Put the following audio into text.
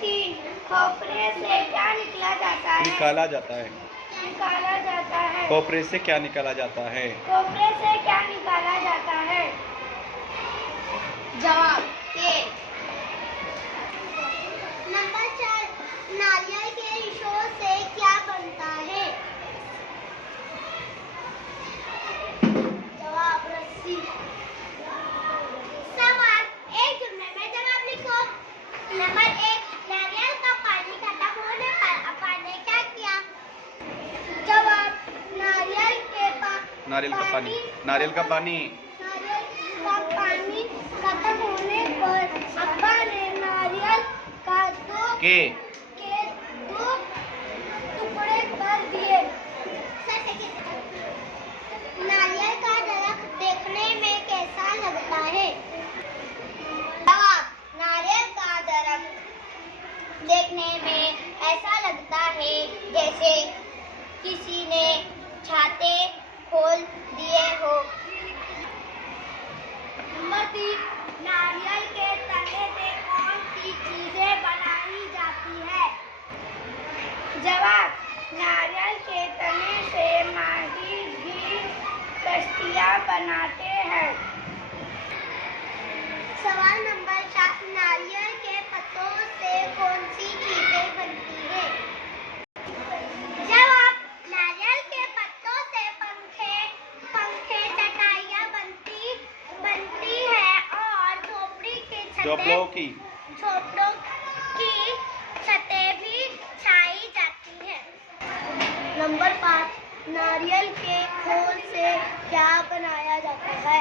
3, खोपरे से क्या निकाला जाता है? निकाला जाता है। निकाला जाता है। खोपरे से क्या निकाला जाता है? खोपरे से क्या निकाला जाता है? जवाब तेल। नंबर 4, नारियल के रेशों से क्या बनता है? जवाब रस्सी। सवाल, एक जुमले में जवाब लिखो। नंबर 1, नारियल का पानी खत्म होने पर अप्पा ने क्या किया? जवाब, नारियल का पानी खत्म होने पर अप्पा ने नारियल का दो टुकड़े कर दिए। नारियल का दरख्त देखने में कैसा लगता है? जवाब, नारियल का दरख्त देखने में ऐसा लगता है जैसे किसी ने छाते खोल दिए हो। नंबर 3, नारियल के तने से कौन सी चीजें बनाई जाती है? जवाब, नारियल के तने से माही भी कश्तियाँ बनाते हैं। सवाल नंबर 4, नारियल के पत्तों से कौन सी चीजें बनती है? जवाब, नारियल के पत्तों से पंखे, चटाइयाँ बनती है और झोपड़ों की छतें भी छाई जाती हैं। नंबर 5, नारियल के खोल से क्या बनाया जाता है?